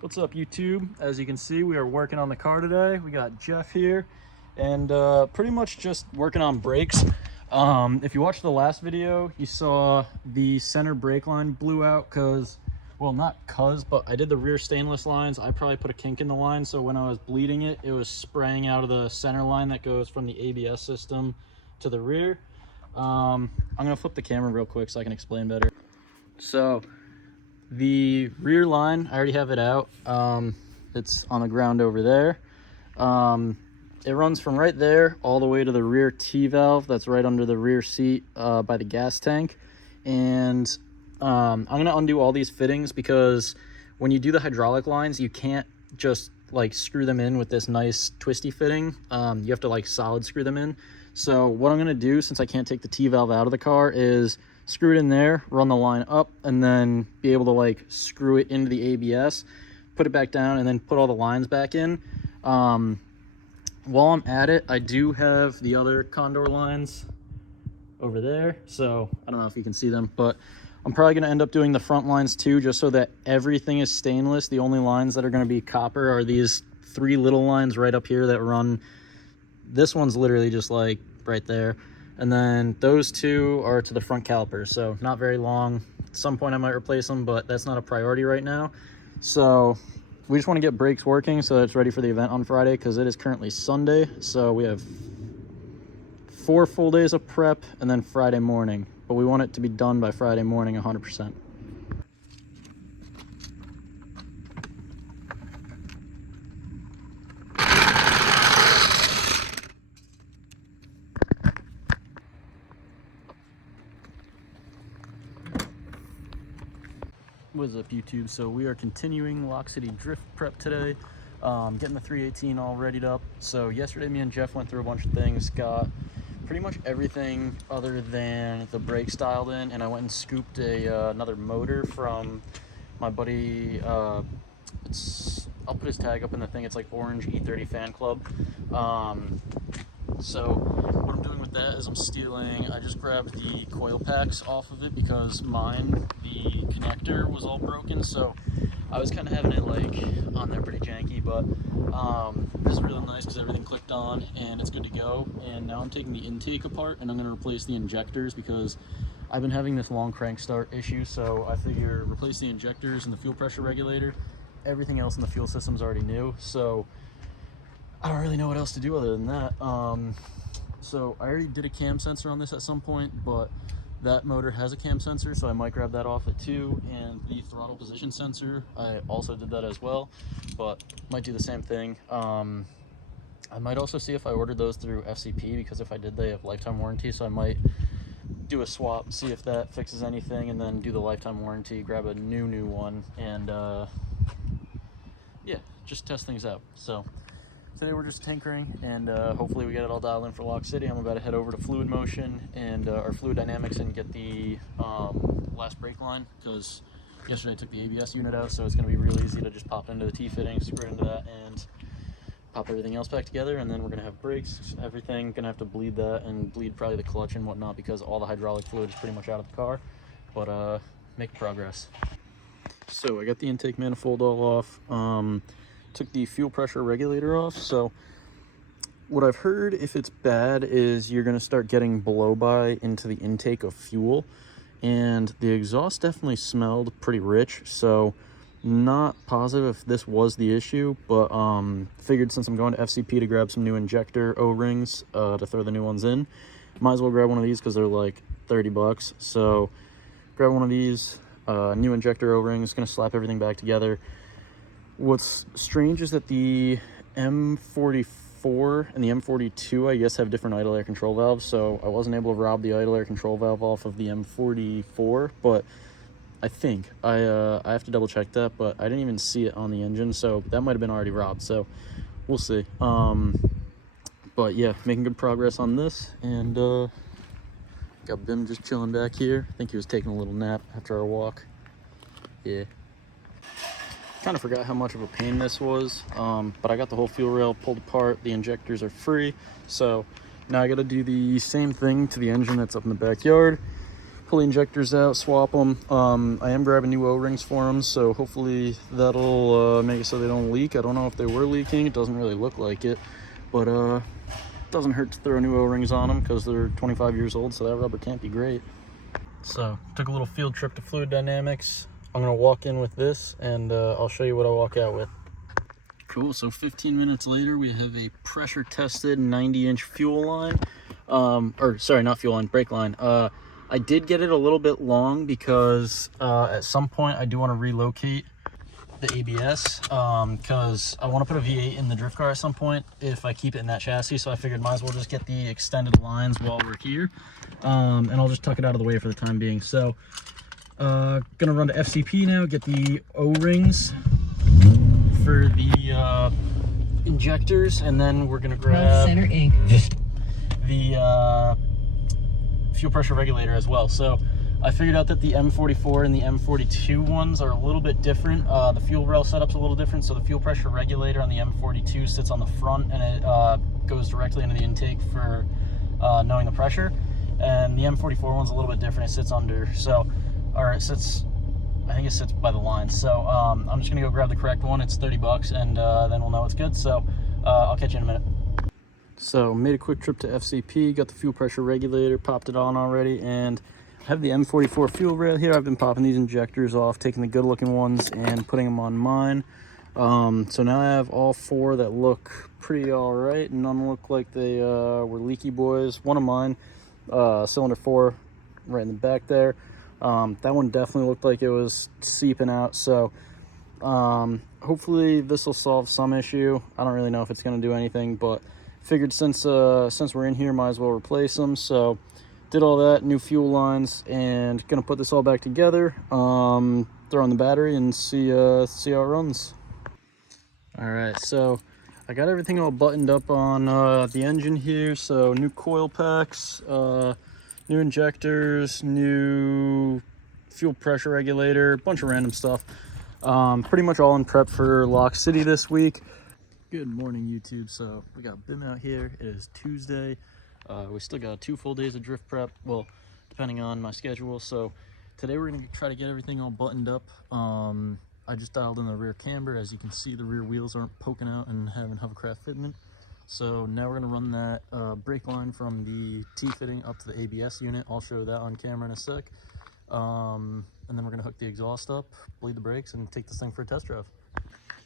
What's up, YouTube? As you can see, we are working on the car today. We got Jeff here and pretty much just working on brakes. If you watched the last video, you saw the center brake line blew out but I did the rear stainless lines. I probably put a kink in the line, so when I was bleeding it, it was spraying out of the center line that goes from the ABS system to the rear. I'm gonna flip the camera real quick so I can explain better. So the rear line, I already have it out. It's on the ground over there. It runs from right there all the way to the rear T-valve that's right under the rear seat by the gas tank. And I'm gonna undo all these fittings because when you do the hydraulic lines, you can't just like screw them in with this nice twisty fitting. You have to like solid screw them in. So what I'm gonna do, since I can't take the T-valve out of the car, is screw it in there, run the line up, and then be able to like screw it into the ABS, put it back down, and then put all the lines back in. While I'm at it, I do have the other Condor lines over there, so I don't know if you can see them, but I'm probably going to end up doing the front lines too, just so that everything is stainless. The only lines that are going to be copper are these three little lines right up here that run. This one's literally just like right there. And then those two are to the front calipers, so not very long. At some point I might replace them, but that's not a priority right now. So we just want to get brakes working so that it's ready for the event on Friday, because it is currently Sunday. So we have 4 full days of prep and then Friday morning. But we want it to be done by Friday morning 100%. What's up, YouTube? So we are continuing Lock City Drift prep today, getting the 318 all readied up. So yesterday me and Jeff went through a bunch of things, got pretty much everything other than the brakes dialed in, and I went and scooped another motor from my buddy. I'll put his tag up in the thing. It's like Orange E30 Fan Club. So what I'm doing with that is I just grabbed the coil packs off of it because the connector was all broken, so I was kind of having it like on there pretty janky, but this is really nice because everything clicked on and it's good to go. And now I'm taking the intake apart and I'm going to replace the injectors because I've been having this long crank start issue, so I figure replace the injectors and the fuel pressure regulator. Everything else in the fuel system is already new, so I don't really know what else to do other than that. So I already did a cam sensor on this at some point, but that motor has a cam sensor, so I might grab that off it too. And the throttle position sensor, I also did that as well, but might do the same thing. I might also see if I ordered those through FCP, because if I did, they have lifetime warranty, so I might do a swap, see if that fixes anything, and then do the lifetime warranty, grab a new one, and yeah, just test things out. So today we're just tinkering, and hopefully we get it all dialed in for Lock City. I'm about to head over to Fluid Motion and our Fluid Dynamics and get the last brake line, because yesterday I took the ABS unit out, so it's going to be real easy to just pop into the T-fitting, screw it into that, and pop everything else back together. And then we're going to have brakes, everything, going to have to bleed that and bleed probably the clutch and whatnot, because all the hydraulic fluid is pretty much out of the car, but make progress. So I got the intake manifold all off. Took the fuel pressure regulator off. So what I've heard, if it's bad, is you're going to start getting blow by into the intake of fuel, and the exhaust definitely smelled pretty rich. So not positive if this was the issue, but figured since I'm going to FCP to grab some new injector O-rings to throw the new ones in, might as well grab one of these because they're like 30 bucks. So grab one of these new injector O-rings, going to slap everything back together. What's strange is that the M44 and the M42, I guess, have different idle air control valves, so I wasn't able to rob the idle air control valve off of the M44, but I think I have to double check that, but I didn't even see it on the engine, so that might have been already robbed, so we'll see. But yeah, making good progress on this, and got Bim just chilling back here. I think he was taking a little nap after our walk. Yeah. Kind of forgot how much of a pain this was, but I got the whole fuel rail pulled apart. The injectors are free, so now I got to do the same thing to the engine that's up in the backyard. pull the injectors out, swap them. I am grabbing new O-rings for them, so hopefully that'll make it so they don't leak. I don't know if they were leaking. It doesn't really look like it, but it doesn't hurt to throw new O-rings on them because they're 25 years old, so that rubber can't be great. So took a little field trip to Fluid Dynamics. I'm gonna walk in with this, and I'll show you what I walk out with. Cool, so 15 minutes later, we have a pressure tested 90-inch fuel line. Or sorry, not fuel line, brake line. I did get it a little bit long because at some point I do want to relocate the ABS because I want to put a V8 in the drift car at some point if I keep it in that chassis. So I figured might as well just get the extended lines while we're here, and I'll just tuck it out of the way for the time being. So gonna run to FCP now, get the O-rings for the injectors, and then we're gonna grab the fuel pressure regulator as well. So I figured out that the M44 and the M42 ones are a little bit different. The fuel rail setup's a little different, so the fuel pressure regulator on the M42 sits on the front, and it goes directly into the intake for knowing the pressure, and the M44 one's a little bit different. It sits under, so, or it sits, I think it sits by the line. So I'm just gonna go grab the correct one. It's 30 bucks, and then we'll know it's good. So I'll catch you in a minute. So made a quick trip to FCP, got the fuel pressure regulator, popped it on already, and I have the M44 fuel rail here. I've been popping these injectors off, taking the good looking ones and putting them on mine. So now I have all four that look pretty all right. None look like they were leaky boys. One of mine, cylinder 4 right in the back there. That one definitely looked like it was seeping out. So hopefully this will solve some issue. I don't really know if it's going to do anything, but figured since we're in here, might as well replace them. So did all that, new fuel lines, and gonna put this all back together, throw in the battery and see how it runs. All right, so I got everything all buttoned up on the engine here. So new coil packs, new injectors, new fuel pressure regulator, a bunch of random stuff. Pretty much all in prep for Lock City this week. Good morning, YouTube. So we got BIM out here. It is Tuesday. We still got 2 full days of drift prep, well, depending on my schedule. So today we're gonna try to get everything all buttoned up. I just dialed in the rear camber. As you can see, the rear wheels aren't poking out and having hovercraft fitment. So now we're gonna run that brake line from the T-fitting up to the ABS unit. I'll show that on camera in a sec. And then we're gonna hook the exhaust up, bleed the brakes, and take this thing for a test drive.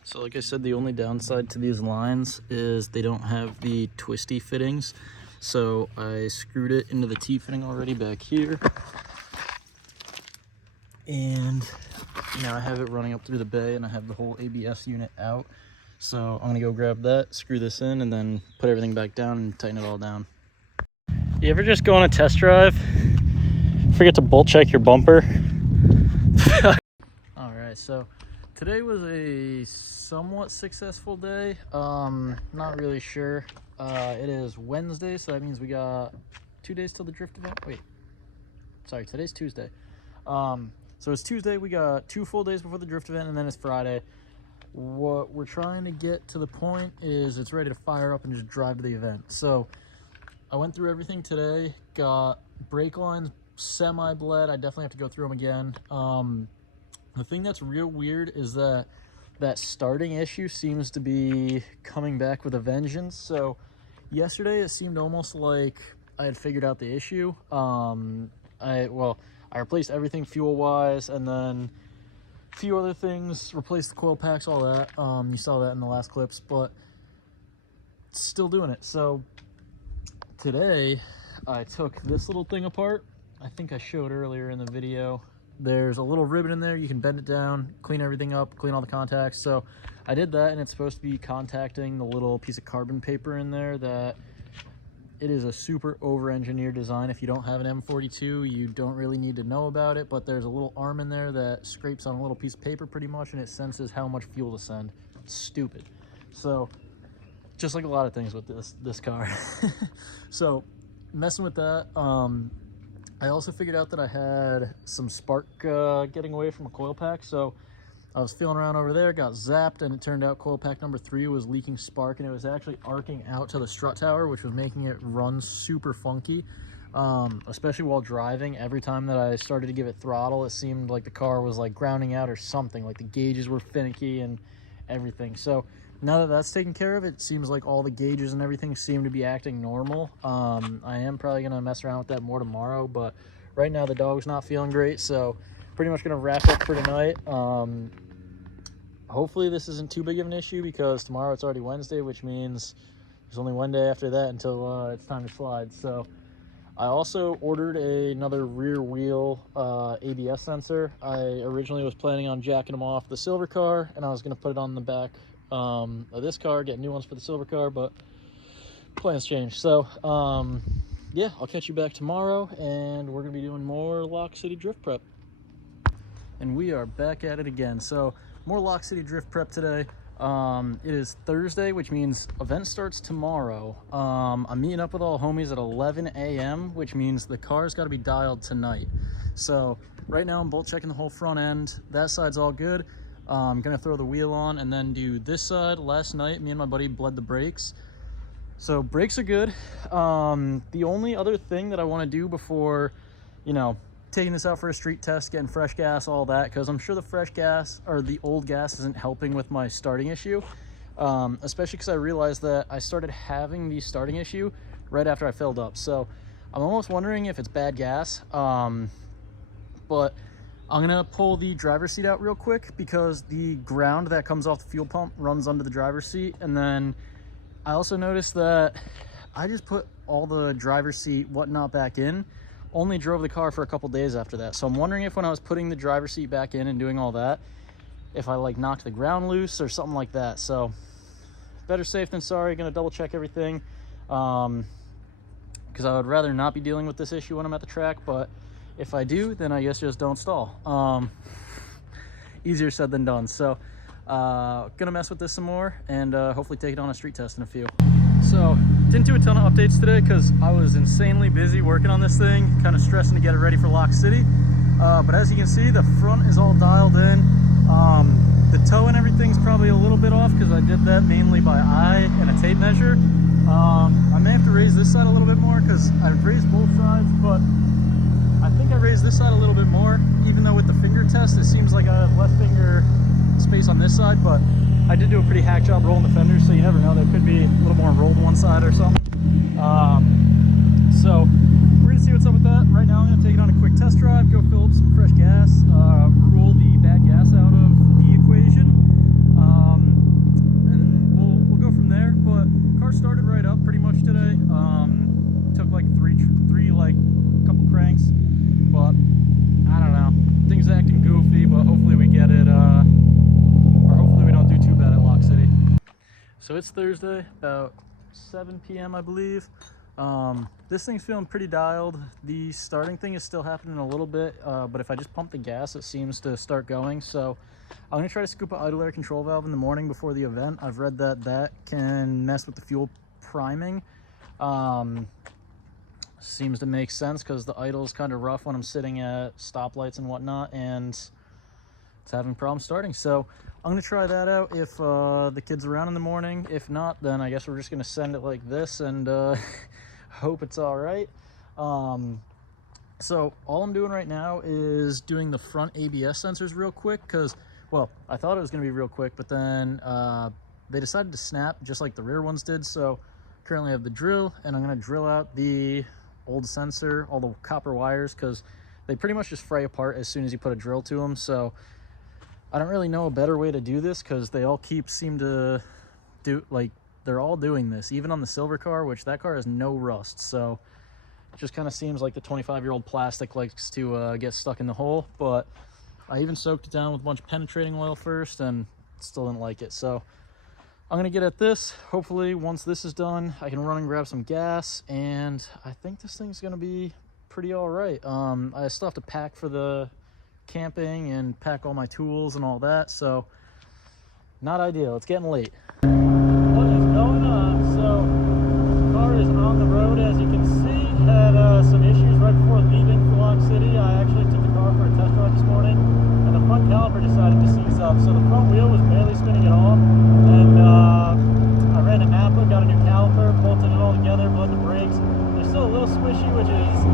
So like I said, the only downside to these lines is they don't have the twisty fittings. So I screwed it into the T-fitting already back here. And now I have it running up through the bay, and I have the whole ABS unit out. So I'm gonna go grab that, screw this in, and then put everything back down and tighten it all down. You ever just go on a test drive, forget to bolt check your bumper? All right, so today was a somewhat successful day. Not really sure. It is Wednesday, so that means we got 2 days till the drift event. Wait, sorry, today's Tuesday. So it's Tuesday, we got 2 full days before the drift event, and then it's Friday. What we're trying to get to the point is it's ready to fire up and just drive to the event. So I went through everything today, got brake lines semi-bled. I definitely have to go through them again. The thing that's real weird is that starting issue seems to be coming back with a vengeance. So yesterday it seemed almost like I had figured out the issue. I replaced everything fuel wise, and then a few other things, replaced the coil packs, all that. You saw that in the last clips, but still doing it. So today I took this little thing apart. I think I showed earlier in the video. There's a little ribbon in there. You can bend it down, clean everything up, clean all the contacts. So I did that, and it's supposed to be contacting the little piece of carbon paper in there. That it is a super over-engineered design. If you don't have an M42, you don't really need to know about it, but there's a little arm in there that scrapes on a little piece of paper pretty much, and it senses how much fuel to send. It's stupid. So just like a lot of things with this car. So messing with that. I also figured out that I had some spark getting away from a coil pack. So I was feeling around over there, got zapped, and it turned out coil pack number 3 was leaking spark, and it was actually arcing out to the strut tower, which was making it run super funky. especially while driving. Every time that I started to give it throttle, it seemed like the car was like grounding out or something, like the gauges were finicky and everything. So now that that's taken care of, it seems like all the gauges and everything seem to be acting normal. I am probably gonna mess around with that more tomorrow, but right now the dog's not feeling great, so pretty much gonna wrap up for tonight. Hopefully this isn't too big of an issue, because tomorrow it's already Wednesday, which means there's only one day after that until it's time to slide. So I also ordered another rear wheel ABS sensor. I originally was planning on jacking them off the silver car, and I was going to put it on the back of this car, get new ones for the silver car, but plans changed. So yeah, I'll catch you back tomorrow, and we're going to be doing more Lock City drift prep. And we are back at it again. So more Lock City drift prep today. It is Thursday, which means event starts tomorrow. I'm meeting up with all homies at 11 a.m., which means the car's got to be dialed tonight. So right now I'm bolt checking the whole front end. That side's all good. I'm gonna throw the wheel on and then do this side. Last night me and my buddy bled the brakes, so brakes are good. The only other thing that I want to do before, you know, taking this out for a street test, getting fresh gas, all that, because I'm sure the fresh gas or the old gas isn't helping with my starting issue, especially because I realized that I started having the starting issue right after I filled up. So I'm almost wondering if it's bad gas, but I'm gonna pull the driver's seat out real quick, because the ground that comes off the fuel pump runs under the driver's seat. And then I also noticed that I just put all the driver's seat whatnot back in, only drove the car for a couple days after that. So I'm wondering if when I was putting the driver's seat back in and doing all that, if I like knocked the ground loose or something like that. So better safe than sorry. Gonna double check everything, because I would rather not be dealing with this issue when I'm at the track, but if I do, then I guess just don't stall. Easier said than done. So gonna mess with this some more, and hopefully take it on a street test in a few. So didn't do a ton of updates today because I was insanely busy working on this thing, kind of stressing to get it ready for Lock City. But as you can see, the front is all dialed in. The toe and everything's probably a little bit off because I did that mainly by eye and a tape measure. I may have to raise this side a little bit more because I've raised both sides, but I think I raised this side a little bit more, even though with the finger test it seems like I have less finger space on this side. But I did do a pretty hack job rolling the fenders, so you never know, there could be a little more rolled one side or something. So we're gonna see what's up with that. Right now I'm gonna take it on a quick test drive, go fill up some fresh gas, rule the bad gas out of the equation, and we'll go from there. But car started right up pretty much today. Took like three like couple cranks, but I don't know, things acting goofy, but hopefully we get it, or hopefully we don't do too bad at Lock City. So it's Thursday, about 7 p.m. I believe. This thing's feeling pretty dialed. The starting thing is still happening a little bit, but if I just pump the gas, it seems to start going. So I'm gonna try to scoop an idle air control valve in the morning before the event. I've read that that can mess with the fuel priming. Seems to make sense because the idle is kind of rough when I'm sitting at stoplights and whatnot, and it's having problems starting. So I'm gonna try that out if the kid's around in the morning. If not, then I guess we're just gonna send it like this and hope it's all right. So all I'm doing right now is doing the front ABS sensors real quick, because, well, I thought it was gonna be real quick, but then they decided to snap just like the rear ones did. So currently I have the drill, and I'm gonna drill out the old sensor, all the copper wires, because they pretty much just fray apart as soon as you put a drill to them. So I don't really know a better way to do this, because they all seem to do, like, they're all doing this, even on the silver car, which that car has no rust. So it just kind of seems like the 25-year-old plastic likes to get stuck in the hole. But I even soaked it down with a bunch of penetrating oil first and still didn't like it. So I'm gonna get at this. Hopefully once this is done, I can run and grab some gas, and I think this thing's gonna be pretty all right. I still have to pack for the camping and pack all my tools and all that, so not ideal. It's getting late. What is going on? So the car is on the road, as you can see. Had some issues right before leaving for Lock City. I actually took the car for a test drive this morning, and the front caliper decided to seize up, so the front wheel was barely spinning at all. And I ran a Napa, got a new caliper, bolted it all together, bled the brakes. They're still a little squishy, which is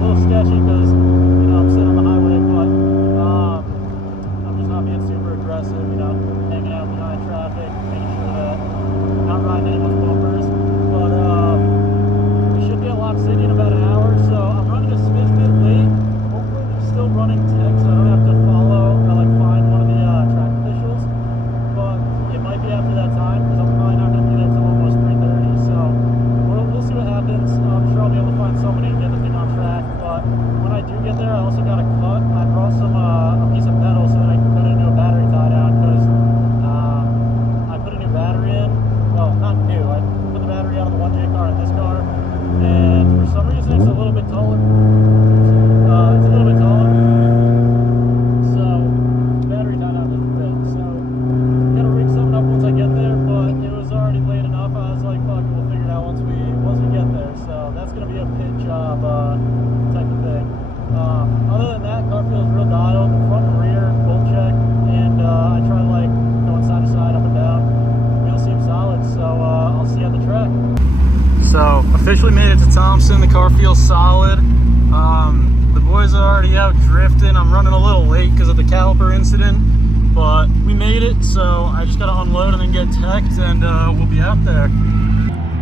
officially made it to Thompson. The car feels solid. The boys are already out drifting. I'm running a little late because of the caliper incident, but we made it, so I just gotta unload and then get teched, and we'll be out there.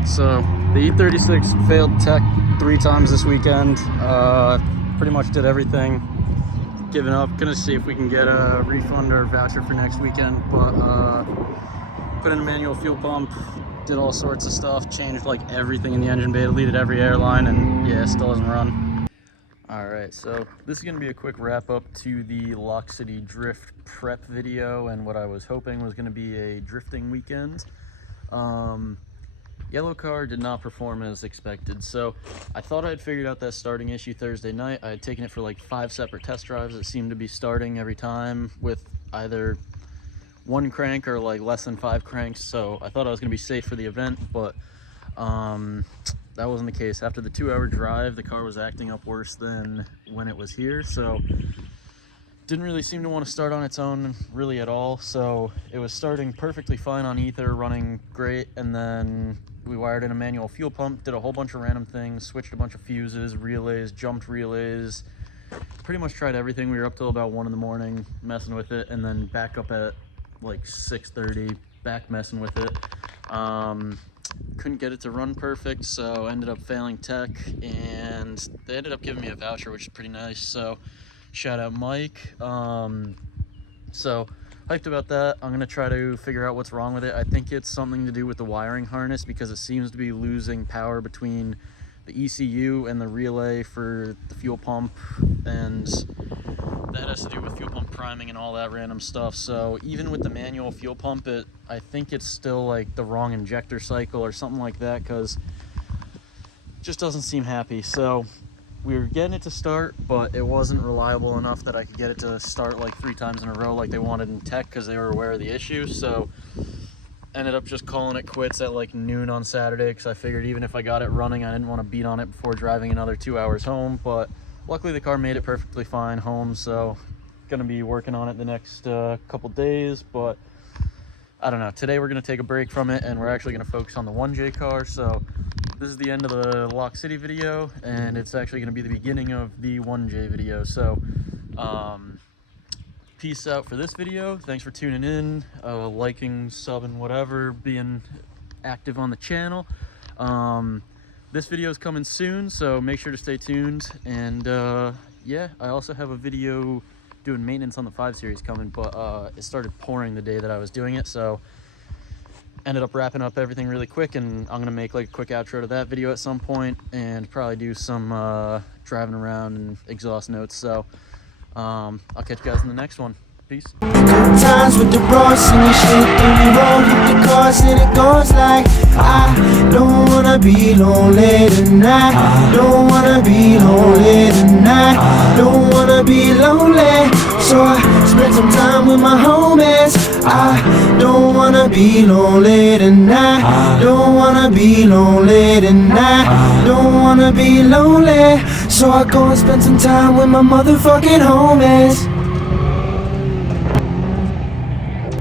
So the E36 failed tech 3 times this weekend. Pretty much did everything. Giving up. Gonna see if we can get a refund or voucher for next weekend, but put in a manual fuel pump, did all sorts of stuff, changed like everything in the engine bay, deleted every airline, and yeah, it still doesn't run. Alright, so this is going to be a quick wrap up to the Lock City Drift prep video and what I was hoping was going to be a drifting weekend. Yellow car did not perform as expected, so I thought I had figured out that starting issue Thursday night. I had taken it for like 5 separate test drives. It seemed to be starting every time with either 1 crank or like less than 5 cranks, so I thought I was going to be safe for the event, but that wasn't the case. After the 2-hour drive, the car was acting up worse than when it was here, so didn't really seem to want to start on its own really at all. So it was starting perfectly fine on ether, running great, and then we wired in a manual fuel pump, did a whole bunch of random things, switched a bunch of fuses, relays, jumped relays, pretty much tried everything. We were up till about 1 in the morning messing with it, and then back up at like 6:30, back messing with it. Couldn't get it to run perfect, so ended up failing tech, and they ended up giving me a voucher, which is pretty nice, so shout out Mike. So hyped about that. I'm gonna try to figure out what's wrong with it. I think it's something to do with the wiring harness, because it seems to be losing power between the ECU and the relay for the fuel pump, and that has to do with fuel pump priming and all that random stuff. So even with the manual fuel pump, I think it's still like the wrong injector cycle or something like that, because it just doesn't seem happy. So we were getting it to start, but it wasn't reliable enough that I could get it to start like 3 times in a row like they wanted in tech, because they were aware of the issue. So ended up just calling it quits at like noon on Saturday, because I figured even if I got it running, I didn't want to beat on it before driving another 2 hours home. But luckily the car made it perfectly fine home, so gonna be working on it the next couple days. But I don't know, today we're gonna take a break from it, and we're actually gonna focus on the 1J car. So this is the end of the Lock City video, and it's actually gonna be the beginning of the 1J video. So peace out for this video. Thanks for tuning in, liking, subbing, whatever, being active on the channel. This video is coming soon, so make sure to stay tuned. And yeah, I also have a video doing maintenance on the 5 Series coming, but it started pouring the day that I was doing it, so ended up wrapping up everything really quick, and I'm gonna make like a quick outro to that video at some point, and probably do some driving around and exhaust notes. So I'll catch you guys in the next one. Peace. Times with the bros and the shit, and we roll with the cars, and it goes like, I don't wanna be lonely tonight. I don't wanna be lonely tonight. Don't wanna be lonely, so I spend some time with my homies. I don't wanna be lonely tonight. Don't wanna be lonely tonight. Don't wanna be lonely, so I go and spend some time with my motherfucking homies.